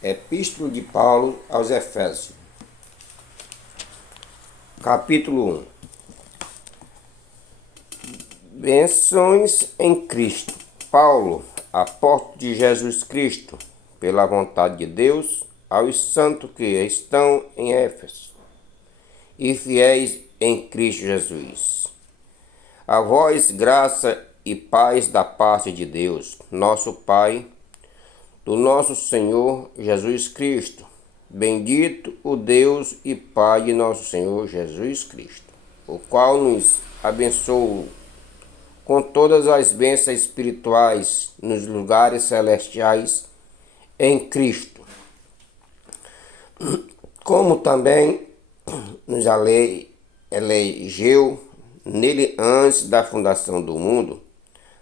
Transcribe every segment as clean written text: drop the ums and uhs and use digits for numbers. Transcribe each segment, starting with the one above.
Epístola de Paulo aos Efésios, capítulo 1. Bênçãos em Cristo. Paulo, apóstolo de Jesus Cristo, pela vontade de Deus, aos santos que estão em Éfeso e fiéis em Cristo Jesus. A vós graça e paz da parte de Deus, nosso Pai, do nosso Senhor Jesus Cristo. Bendito o Deus e Pai de nosso Senhor Jesus Cristo, o qual nos abençoou com todas as bênçãos espirituais nos lugares celestiais em Cristo, como também nos elegeu nele antes da fundação do mundo,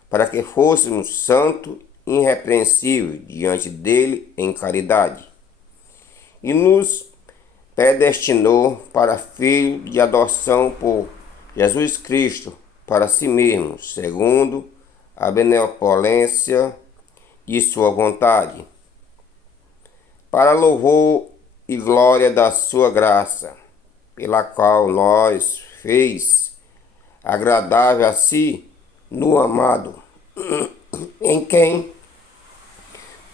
para que fôssemos santos e irrepreensíveis diante dele em caridade, e nos predestinou para filho de adoção por Jesus Cristo para si mesmo, segundo a benevolência de sua vontade, para louvor e glória da sua graça, pela qual nós fez agradável a si no amado, em quem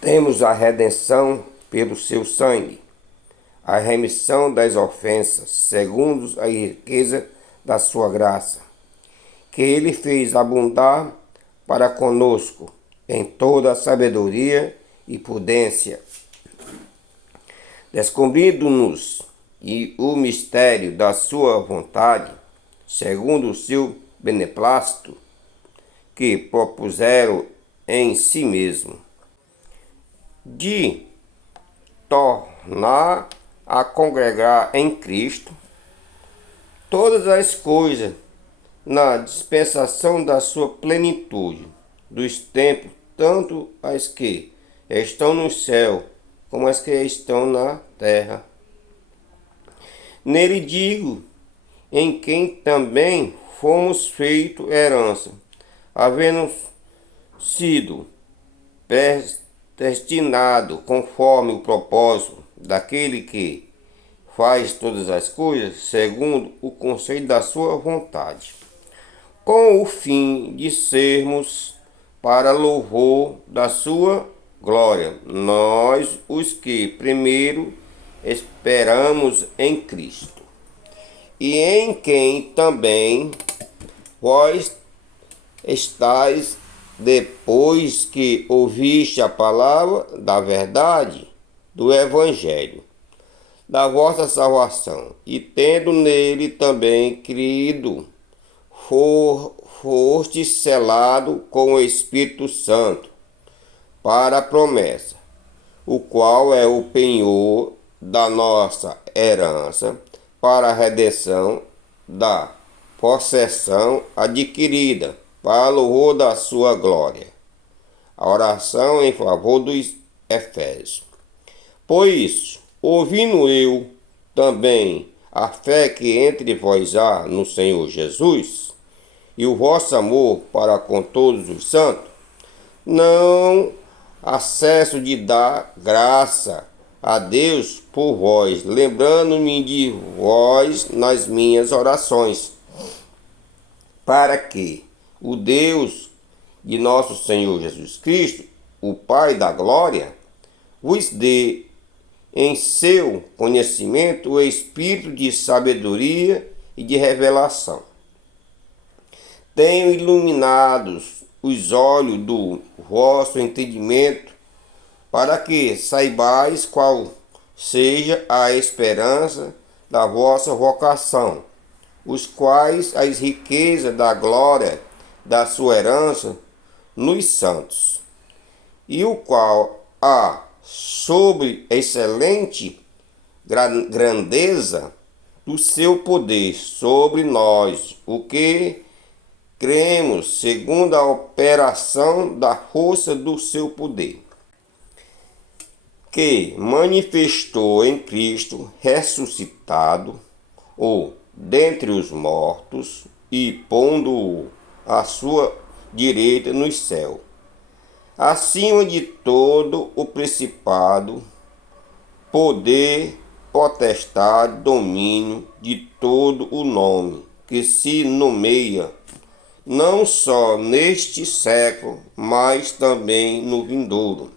temos a redenção pelo seu sangue, a remissão das ofensas, segundo a riqueza da sua graça, que ele fez abundar para conosco em toda a sabedoria e prudência, descobrindo-nos e o mistério da sua vontade, segundo o seu beneplácito, que propuseram em si mesmo, de tornar a congregar em Cristo todas as coisas na dispensação da sua plenitude dos tempos, tanto as que estão no céu como as que estão na terra. Nele digo, em quem também fomos feito herança, havendo sido predestinado conforme o propósito daquele que faz todas as coisas segundo o conselho da sua vontade, com o fim de sermos para louvor da sua glória, nós os que primeiro esperamos em Cristo, e em quem também vós estáis depois que ouviste a palavra da verdade do Evangelho, da vossa salvação, e tendo nele também crido, foste selado com o Espírito Santo para a promessa, o qual é o penhor da nossa herança para a redenção da possessão adquirida para o louvor da sua glória. A oração em favor dos Efésios. Por isso, ouvindo eu também a fé que entre vós há no Senhor Jesus, e o vosso amor para com todos os santos, não acesso de dar graça a Deus por vós, lembrando-me de vós nas minhas orações, para que o Deus de nosso Senhor Jesus Cristo, o Pai da glória, vos dê em seu conhecimento o espírito de sabedoria e de revelação. Tenho iluminados os olhos do vosso entendimento, para que saibais qual seja a esperança da vossa vocação, os quais as riquezas da glória da sua herança nos santos, e o qual há sobre excelente grandeza do seu poder sobre nós, o que cremos segundo a operação da força do seu poder, que manifestou em Cristo ressuscitado, ou dentre os mortos, e pondo-o à sua direita nos céus, acima de todo o principado poder, potestade, domínio de todo o nome que se nomeia, não só neste século, mas também no vindouro.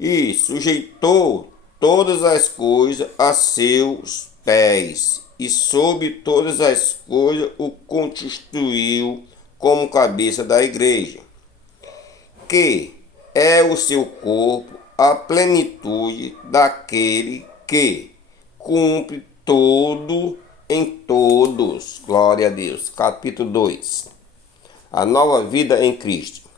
E sujeitou todas as coisas a seus pés, e sobre todas as coisas o constituiu como cabeça da igreja, que é o seu corpo, a plenitude daquele que cumpre todo em todos. Glória a Deus. Capítulo 2. A nova vida em Cristo.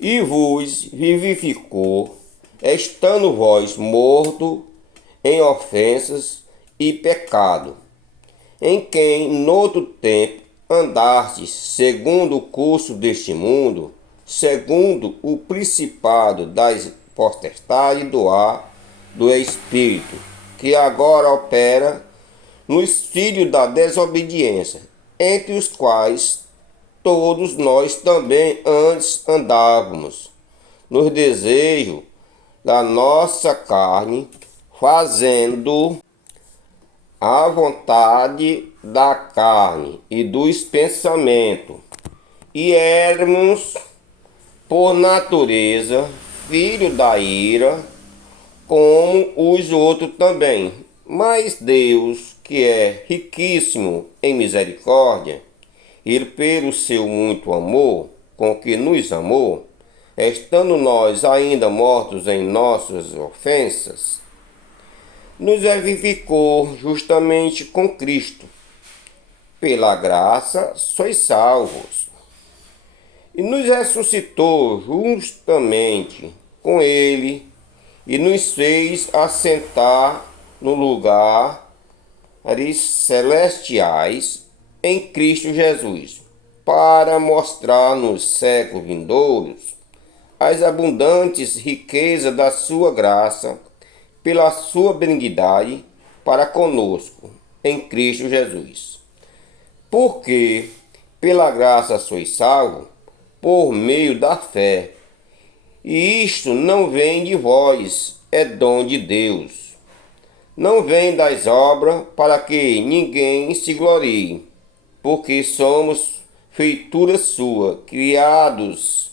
E vos vivificou, estando vós morto em ofensas e pecado, em quem noutro tempo andastes segundo o curso deste mundo, segundo o principado das potestades do ar do Espírito, que agora opera nos filhos da desobediência, entre os quais todos nós também antes andávamos, nos desejos da nossa carne, fazendo a vontade da carne e dos pensamentos, e éramos, por natureza, filhos da ira, como os outros também. Mas Deus, que é riquíssimo em misericórdia, Ele, pelo seu muito amor, com que nos amou, estando nós ainda mortos em nossas ofensas, nos vivificou justamente com Cristo. Pela graça sois salvos. E nos ressuscitou justamente com Ele e nos fez assentar no lugar celestiais em Cristo Jesus, para mostrar nos séculos vindouros as abundantes riquezas da sua graça, pela sua benignidade para conosco, em Cristo Jesus. Porque pela graça sois salvos, por meio da fé. E isto não vem de vós, é dom de Deus. Não vem das obras, para que ninguém se glorie, porque somos feitura sua, criados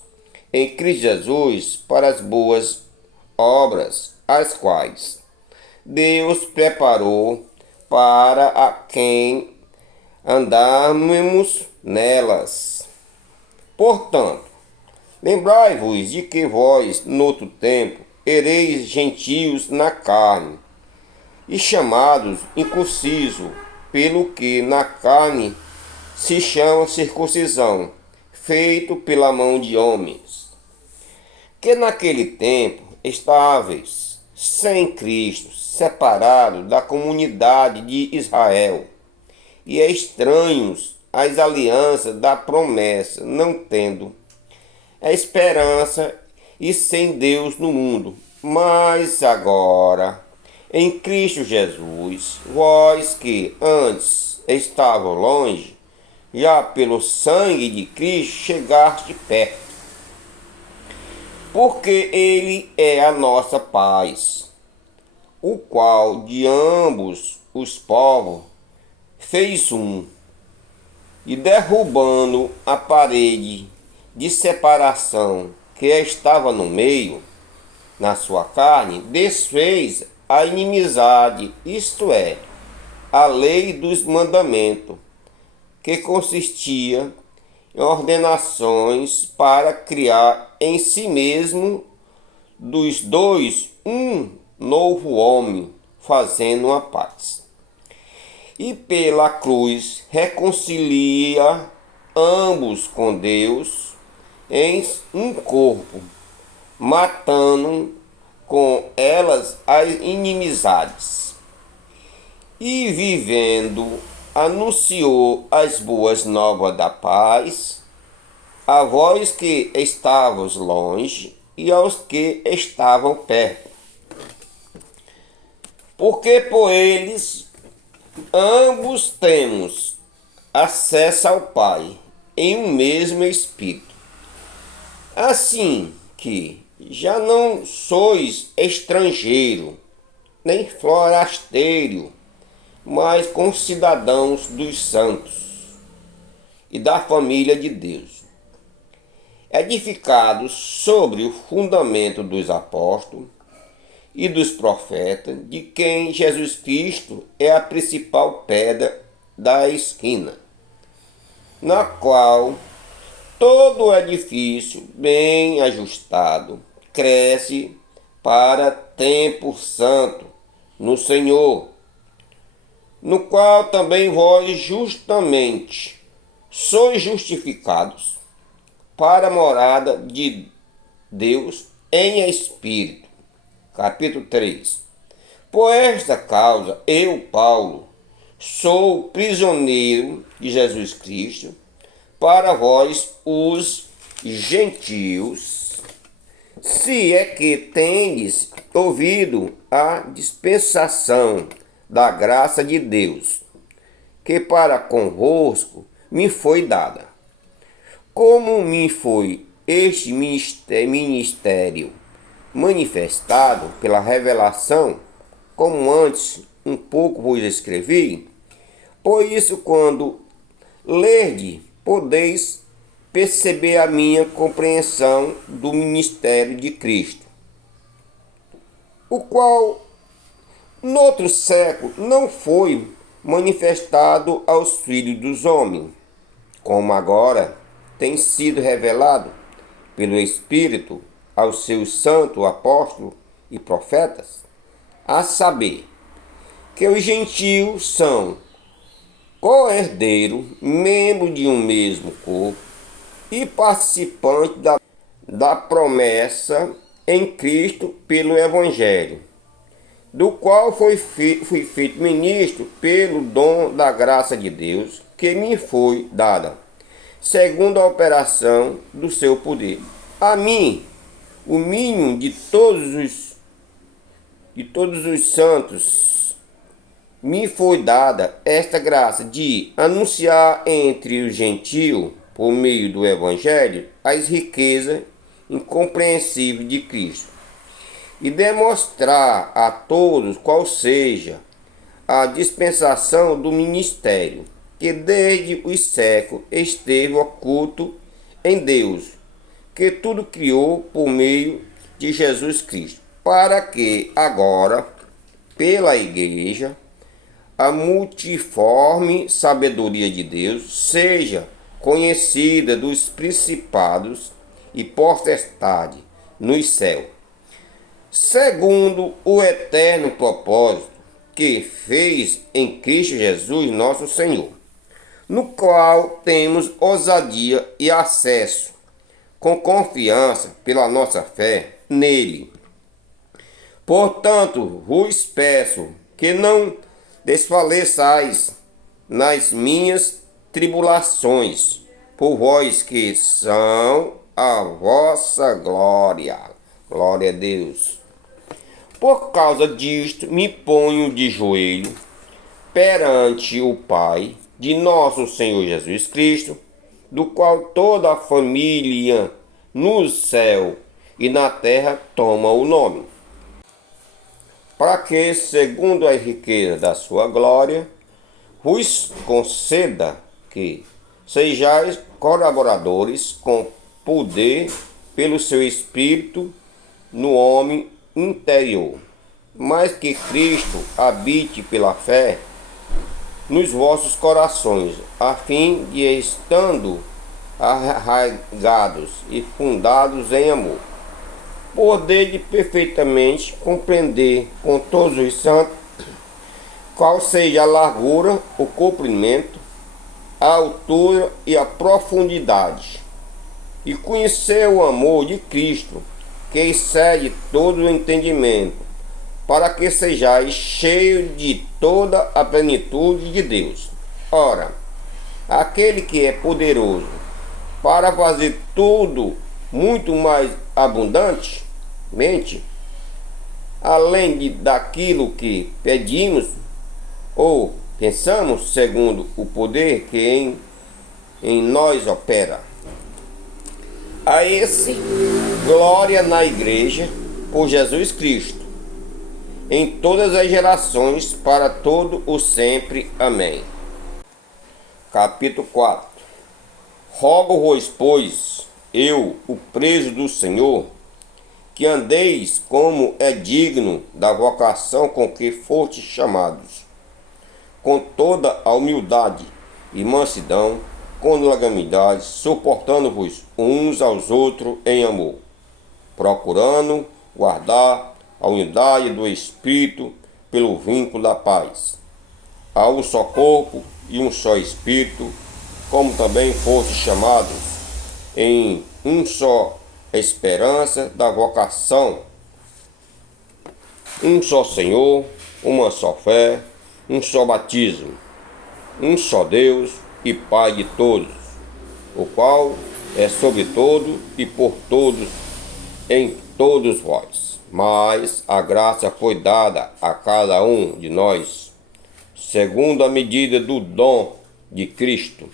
em Cristo Jesus para as boas obras, as quais Deus preparou para a quem andarmos nelas. Portanto, lembrai-vos de que vós, noutro tempo, ereis gentios na carne, e chamados incircunciso, pelo que na carne se chama circuncisão, feito pela mão de homens. Que naquele tempo estáveis sem Cristo, separados da comunidade de Israel, e estranhos às alianças da promessa, não tendo a esperança e sem Deus no mundo. Mas agora, em Cristo Jesus, vós que antes estavam longe, já pelo sangue de Cristo chegaste perto. Porque Ele é a nossa paz, o qual de ambos os povos fez um, e derrubando a parede de separação que estava no meio, na sua carne, desfez a inimizade, isto é, a lei dos mandamentos, que consistia em ordenações para criar em si mesmo dos dois um novo homem, fazendo a paz. E pela cruz reconcilia ambos com Deus em um corpo, matando com elas as inimizades. E vivendo, anunciou as boas novas da paz a vós que estavas longe e aos que estavam perto. Porque por eles ambos temos acesso ao Pai em um mesmo Espírito. Assim que, Já não sois estrangeiro, nem forasteiro, mas concidadãos dos santos e da família de Deus, edificados sobre o fundamento dos apóstolos e dos profetas, de quem Jesus Cristo é a principal pedra da esquina, na qual todo o edifício bem ajustado cresce para templo santo no Senhor, no qual também vós justamente sois justificados para a morada de Deus em Espírito. Capítulo 3. Por esta causa, eu, Paulo, sou prisioneiro de Jesus Cristo, para vós, os gentios, se é que tendes ouvido a dispensação da graça de Deus, que para convosco me foi dada. Como me foi este ministério manifestado pela revelação, como antes um pouco vos escrevi, por isso quando lerdes, podeis perceber a minha compreensão do ministério de Cristo, o qual noutro século não foi manifestado aos filhos dos homens, como agora tem sido revelado pelo Espírito aos seus santos apóstolos e profetas, a saber, que os gentios são co-herdeiro, membro de um mesmo corpo e participante da promessa em Cristo pelo Evangelho, do qual fui feito ministro pelo dom da graça de Deus que me foi dada, segundo a operação do seu poder. A mim, o mínimo de todos os santos, me foi dada esta graça de anunciar entre os gentios, por meio do Evangelho, as riquezas incompreensíveis de Cristo, e demonstrar a todos qual seja a dispensação do ministério, que desde os séculos esteve oculto em Deus, que tudo criou por meio de Jesus Cristo, para que agora, pela Igreja, a multiforme sabedoria de Deus seja conhecida dos principados e potestades nos céus, segundo o eterno propósito que fez em Cristo Jesus nosso Senhor, no qual temos ousadia e acesso com confiança pela nossa fé nele. Portanto, vos peço que não desfaleçais nas minhas tribulações, por vós que são a vossa glória. Glória a Deus. Por causa disto, me ponho de joelho perante o Pai de nosso Senhor Jesus Cristo, do qual toda a família no céu e na terra toma o nome, para que, segundo a riqueza da sua glória, vos conceda que sejais colaboradores com poder pelo seu Espírito no homem interior, mas que Cristo habite pela fé nos vossos corações, a fim de, estando arraigados e fundados em amor, poder perfeitamente compreender com todos os santos qual seja a largura, o comprimento, a altura e a profundidade, e conhecer o amor de Cristo, que excede todo o entendimento, para que sejais cheios de toda a plenitude de Deus. Ora, aquele que é poderoso para fazer tudo muito mais abundantemente, além daquilo que pedimos ou pensamos, segundo o poder que em nós opera. A esse, glória na Igreja, por Jesus Cristo, em todas as gerações, para todo o sempre. Amém. Capítulo 4. Rogo-vos, pois, eu, o preso do Senhor, que andeis como é digno da vocação com que fostes chamados, com toda a humildade e mansidão, com longanimidade, suportando-vos uns aos outros em amor, procurando guardar a unidade do Espírito pelo vínculo da paz. Há um só corpo e um só Espírito, como também fostes chamados em um só esperança da vocação, um só Senhor, uma só fé, um só batismo, um só Deus e Pai de todos, o qual é sobre todo e por todos em todos vós. Mas a graça foi dada a cada um de nós, segundo a medida do dom de Cristo.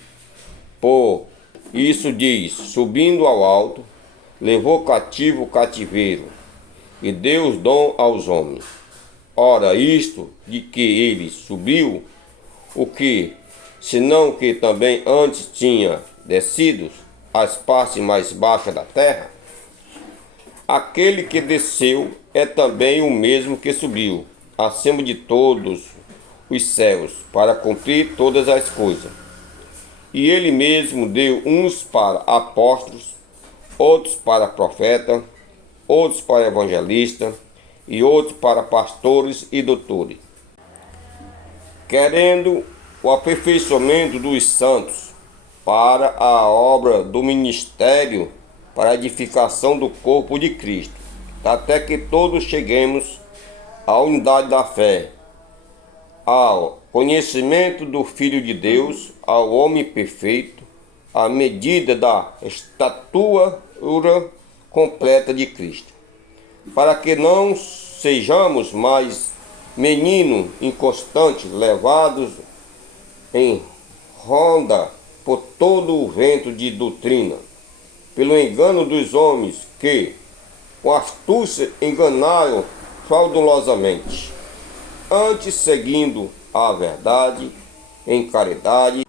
Por isso diz, subindo ao alto, levou cativo o cativeiro, e deu os dom aos homens. Ora, isto de que ele subiu, o que, senão que também antes tinha descido às partes mais baixas da terra? Aquele que desceu é também o mesmo que subiu, acima de todos os céus, para cumprir todas as coisas. E ele mesmo deu uns para apóstolos, outros para profetas, outros para evangelistas, e outros para pastores e doutores, querendo o aperfeiçoamento dos santos, para a obra do ministério, para a edificação do corpo de Cristo, até que todos cheguemos à unidade da fé, ao conhecimento do Filho de Deus, ao homem perfeito, à medida da estatura completa de Cristo, para que não sejamos mais meninos inconstantes, levados em ronda por todo o vento de doutrina, pelo engano dos homens que, com astúcia, enganaram fraudulosamente, antes seguindo a verdade, em caridade,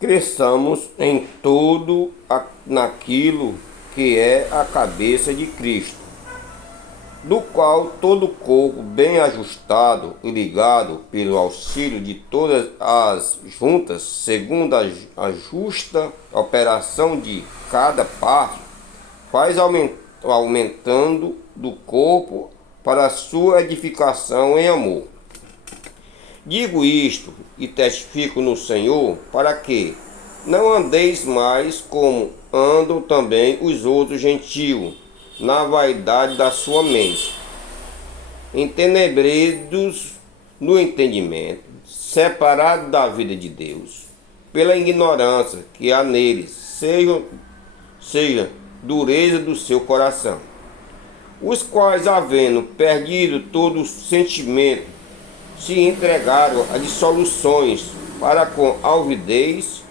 cresçamos em tudo naquilo que é a cabeça de Cristo, do qual todo o corpo, bem ajustado e ligado pelo auxílio de todas as juntas, segundo a justa operação de cada parte, faz aumentando do corpo para a sua edificação em amor. Digo isto e testifico no Senhor, para que não andeis mais como andam também os outros gentios, na vaidade da sua mente, entenebredos no entendimento, separados da vida de Deus, pela ignorância que há neles, seja dureza do seu coração, os quais, havendo perdido todo o sentimento, se entregaram a dissoluções, para com alvidez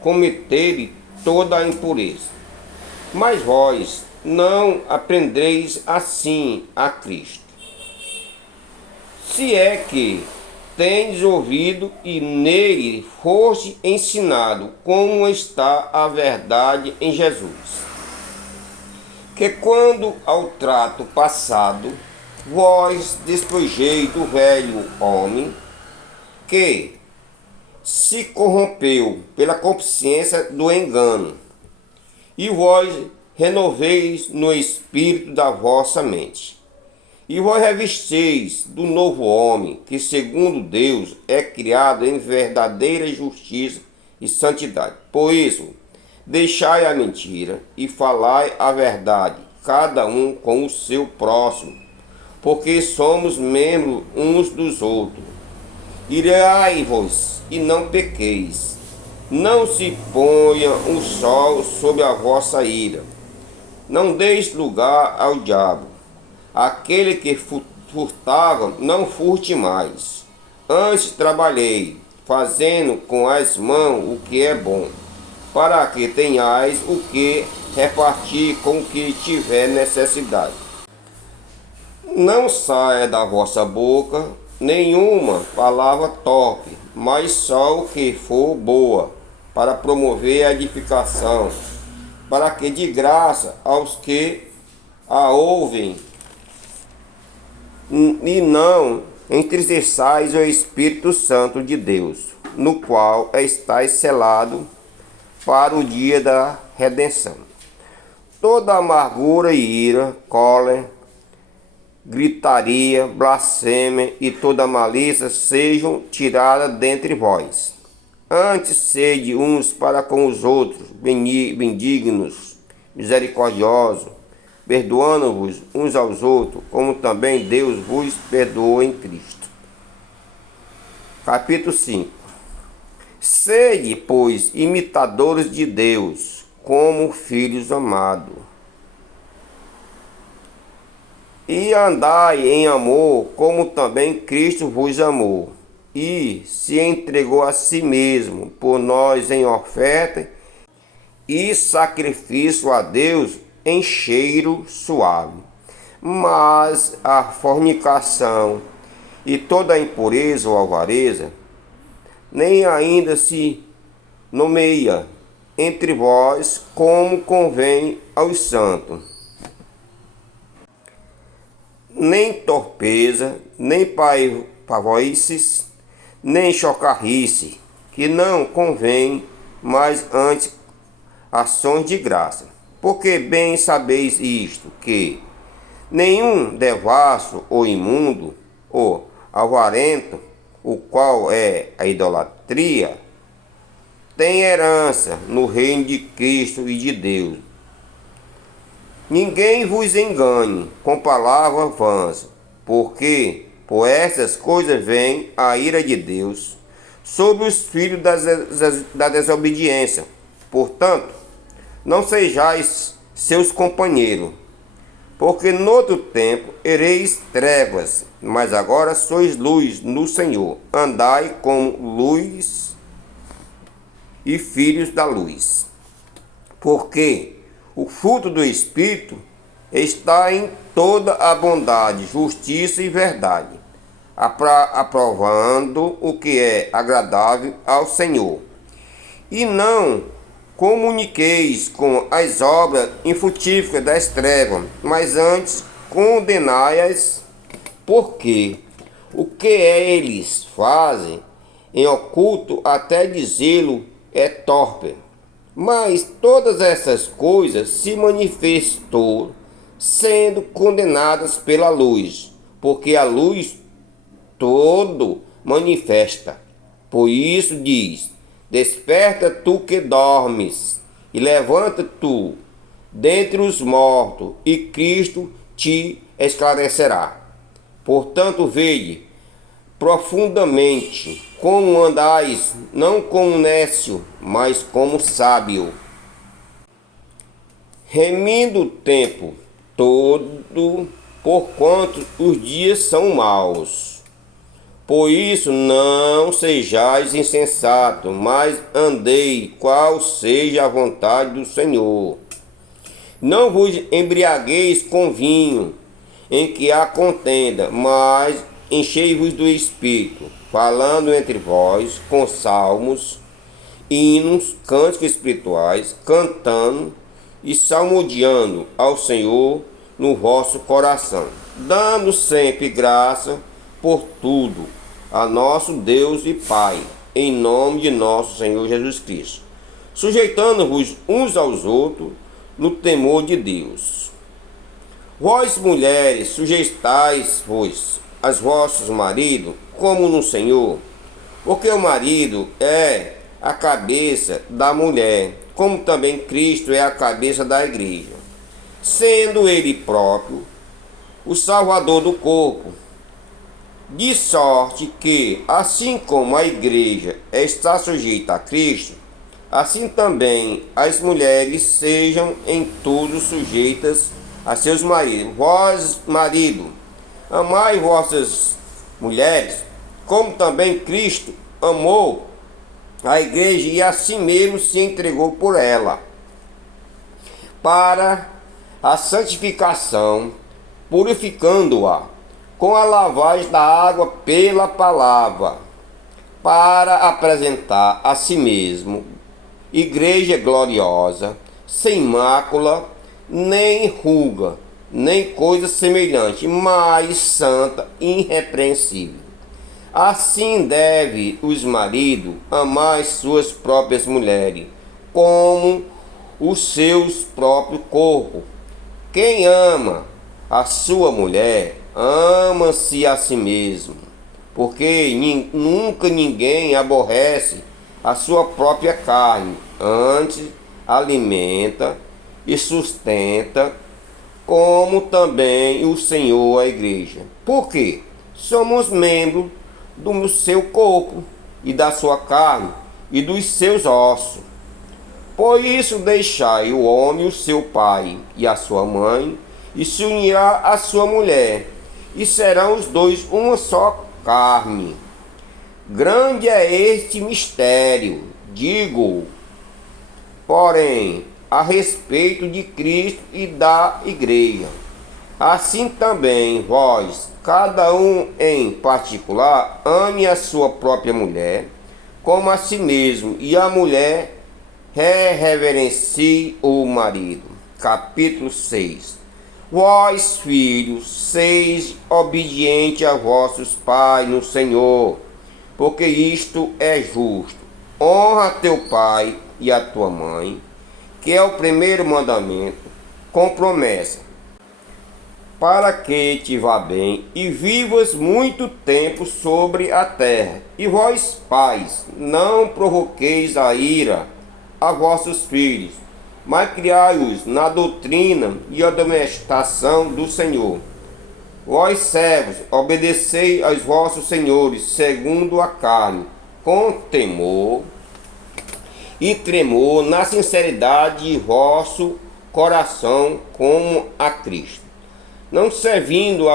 cometerem toda a impureza. Mas vós não aprendeis assim a Cristo, se é que tendes ouvido e nele foste ensinado como está a verdade em Jesus, que quando ao trato passado vós despojeis do velho homem, que se corrompeu pela consciência do engano, e vós renoveis no espírito da vossa mente, e vós revesteis do novo homem, que segundo Deus é criado em verdadeira justiça e santidade. Por isso, deixai a mentira e falai a verdade, cada um com o seu próximo, porque somos membros uns dos outros. Irai-vos e não pequeis, não se ponha o sol sobre a vossa ira, não deis lugar ao diabo. Aquele que furtava, não furte mais. Antes trabalhei, fazendo com as mãos o que é bom, para que tenhais o que repartir com o que tiver necessidade. Não saia da vossa boca nenhuma palavra torpe, mas só o que for boa, para promover a edificação, para que de graça aos que a ouvem, e não entristeçais o Espírito Santo de Deus, no qual estáis selado para o dia da redenção. Toda amargura e ira, cólera, gritaria, blasfêmia e toda malícia sejam tiradas dentre vós. Antes sede uns para com os outros, bendignos, misericordiosos, perdoando-vos uns aos outros, como também Deus vos perdoou em Cristo. Capítulo 5. Sede, pois, imitadores de Deus, como filhos amados, e andai em amor, como também Cristo vos amou, e se entregou a si mesmo por nós em oferta e sacrifício a Deus em cheiro suave. Mas a fornicação e toda a impureza ou avareza nem ainda se nomeia entre vós como convém aos santos. Nem torpeza, nem pavoices, nem chocarrice, que não convém, mas antes ações de graça. Porque bem sabeis isto, que nenhum devasso ou imundo, ou avarento, o qual é a idolatria, tem herança no reino de Cristo e de Deus. Ninguém vos engane com palavras vãs, porque por essas coisas vem a ira de Deus sobre os filhos da desobediência. Portanto, não sejais seus companheiros, porque noutro tempo ereis trevas, mas agora sois luz no Senhor. Andai como luz e filhos da luz. Porque o fruto do Espírito está em toda a bondade, justiça e verdade, aprovando o que é agradável ao Senhor. E não comuniqueis com as obras infrutíferas das trevas, mas antes condenai-as, porque o que eles fazem em oculto, até dizê-lo, é torpe. Mas todas essas coisas se manifestou sendo condenadas pela luz, porque a luz todo manifesta. Por isso diz: desperta tu que dormes, e levanta tu dentre os mortos, e Cristo te esclarecerá. Portanto, vede profundamente como andais, não como nécio, mas como sábio, remindo o tempo todo, porquanto os dias são maus. Por isso não sejais insensatos, mas andei qual seja a vontade do Senhor. Não vos embriagueis com vinho, em que há contenda, mas enchei-vos do Espírito, falando entre vós com salmos, hinos, cânticos espirituais, cantando e salmodiando ao Senhor no vosso coração, dando sempre graça por tudo a nosso Deus e Pai, em nome de nosso Senhor Jesus Cristo, sujeitando-vos uns aos outros no temor de Deus. Vós, mulheres, sujeitais-vos aos vossos maridos, como no Senhor, porque o marido é a cabeça da mulher, como também Cristo é a cabeça da igreja, sendo ele próprio o Salvador do corpo. De sorte que, assim como a igreja está sujeita a Cristo, assim também as mulheres sejam em tudo sujeitas a seus maridos. Vós, marido, amai vossas mulheres, como também Cristo amou a igreja e a si mesmo se entregou por ela, para a santificação, purificando-a com a lavagem da água pela palavra, para apresentar a si mesmo igreja gloriosa, sem mácula, nem ruga, nem coisa semelhante, mas santa e irrepreensível. Assim deve os maridos amar as suas próprias mulheres, como os seus próprios corpos. Quem ama a sua mulher, ama-se a si mesmo, porque nunca ninguém aborrece a sua própria carne, antes alimenta e sustenta, como também o Senhor a igreja. Porque somos membros do seu corpo e da sua carne e dos seus ossos. Por isso deixai o homem o seu pai e a sua mãe, e se unirá à sua mulher, e serão os dois uma só carne. Grande é este mistério, digo, porém, a respeito de Cristo e da igreja. Assim também vós, cada um em particular, ame a sua própria mulher, como a si mesmo, e a mulher reverencie o marido. Capítulo 6. Vós, filhos, seis obedientes a vossos pais no Senhor, porque isto é justo. Honra teu pai e a tua mãe, que é o primeiro mandamento, com promessa, para que te vá bem e vivas muito tempo sobre a terra. E vós, pais, não provoqueis a ira a vossos filhos, mas criai-os na doutrina e admoestação do Senhor. Vós, servos, obedecei aos vossos senhores segundo a carne, com temor e tremor, na sinceridade de vosso coração, como a Cristo, não servindo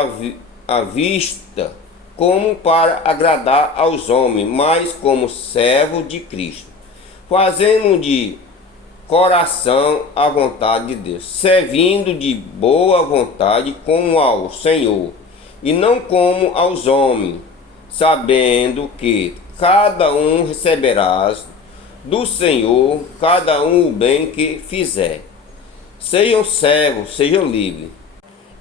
à vista como para agradar aos homens, mas como servo de Cristo, fazendo de coração a vontade de Deus, servindo de boa vontade como ao Senhor, e não como aos homens, sabendo que cada um receberás do Senhor, cada um o bem que fizer. Sejam servos, sejam livres.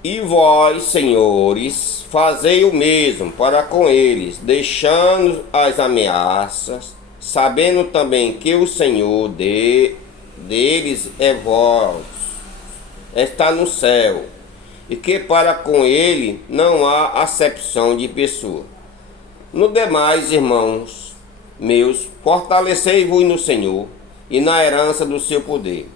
E vós, senhores, fazei o mesmo para com eles, deixando as ameaças, sabendo também que o Senhor deles é vós, está no céu, e que para com ele não há acepção de pessoa. No demais, irmãos meus, fortalecei-vos no Senhor e na herança do seu poder.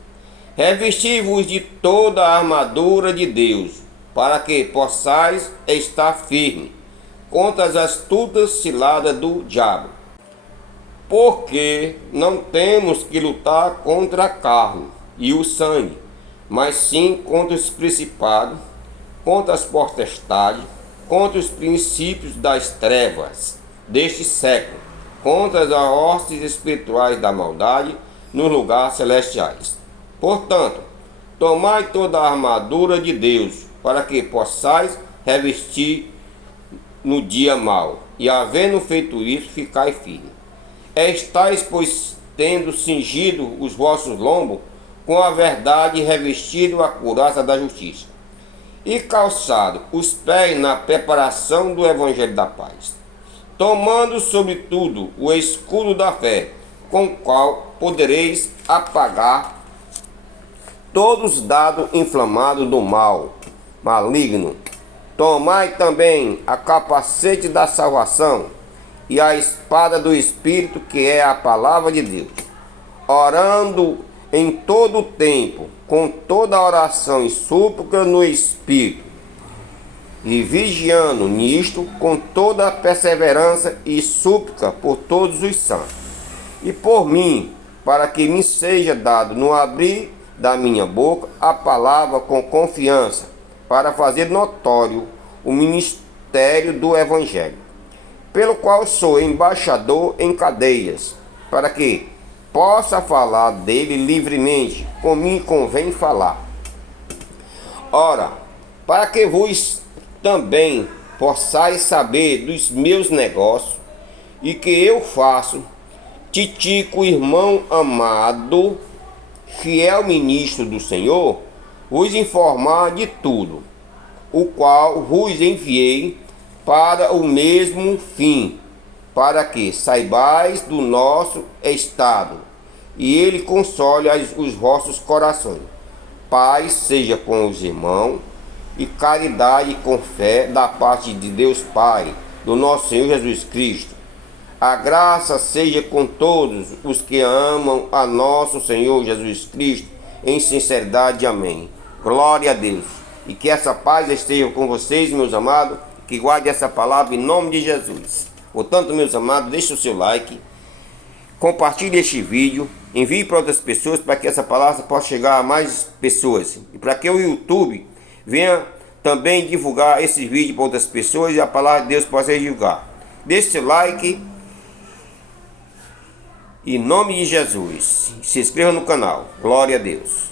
Revesti-vos de toda a armadura de Deus, para que possais estar firme contra as astutas ciladas do diabo. Porque não temos que lutar contra a carne e o sangue, mas sim contra os principados, contra as potestades, contra os princípios das trevas deste século, contra as hostes espirituais da maldade nos lugares celestiais. Portanto, tomai toda a armadura de Deus, para que possais revestir no dia mau, e havendo feito isso, ficai firme. Estais, pois, tendo cingido os vossos lombos com a verdade, revestido a couraça da justiça, e calçado os pés na preparação do evangelho da paz, tomando sobretudo o escudo da fé, com o qual podereis apagar todos os dados inflamados do mal maligno. Tomai também a capacete da salvação e a espada do Espírito, que é a palavra de Deus, orando em todo o tempo, com toda oração e súplica no Espírito, e vigiando nisto com toda a perseverança e súplica por todos os santos, e por mim, para que me seja dado no abrir da minha boca a palavra com confiança, para fazer notório o ministério do Evangelho, pelo qual sou embaixador em cadeias, para que, possa falar dele livremente, como me convém falar. Ora, para que vos também possais saber dos meus negócios e que eu faço, Tíquico, irmão amado, fiel ministro do Senhor, vos informar de tudo, o qual vos enviei para o mesmo fim, para que saibais do nosso estado, e ele console os vossos corações. Paz seja com os irmãos, e caridade com fé da parte de Deus Pai, do nosso Senhor Jesus Cristo. A graça seja com todos os que amam a nosso Senhor Jesus Cristo em sinceridade. Amém. Glória a Deus. E que essa paz esteja com vocês, meus amados, que guarde essa palavra em nome de Jesus. Portanto, meus amados, deixe o seu like, compartilhe este vídeo, envie para outras pessoas para que essa palavra possa chegar a mais pessoas. E para que o YouTube venha também divulgar esse vídeo para outras pessoas e a palavra de Deus possa divulgar. Deixe seu like. Em nome de Jesus, se inscreva no canal. Glória a Deus.